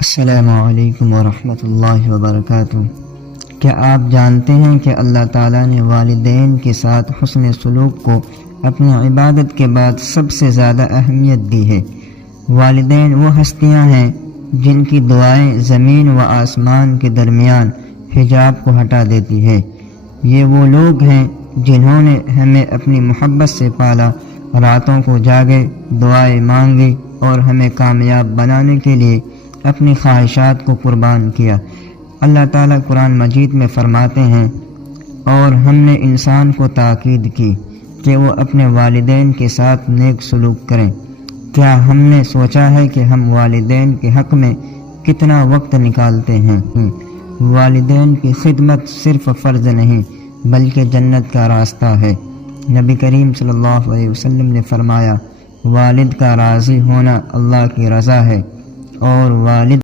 السلام علیکم ورحمۃ اللہ وبرکاتہ۔ کیا آپ جانتے ہیں کہ اللہ تعالیٰ نے والدین کے ساتھ حسن سلوک کو اپنی عبادت کے بعد سب سے زیادہ اہمیت دی ہے؟ والدین وہ ہستیاں ہیں جن کی دعائیں زمین و آسمان کے درمیان حجاب کو ہٹا دیتی ہے۔ یہ وہ لوگ ہیں جنہوں نے ہمیں اپنی محبت سے پالا، راتوں کو جاگے، دعائیں مانگی اور ہمیں کامیاب بنانے کے لیے اپنی خواہشات کو قربان کیا۔ اللہ تعالیٰ قرآن مجید میں فرماتے ہیں، اور ہم نے انسان کو تاکید کی کہ وہ اپنے والدین کے ساتھ نیک سلوک کریں۔ کیا ہم نے سوچا ہے کہ ہم والدین کے حق میں کتنا وقت نکالتے ہیں؟ والدین کی خدمت صرف فرض نہیں بلکہ جنت کا راستہ ہے۔ نبی کریم صلی اللہ علیہ وسلم نے فرمایا، والد کا راضی ہونا اللہ کی رضا ہے، اور والد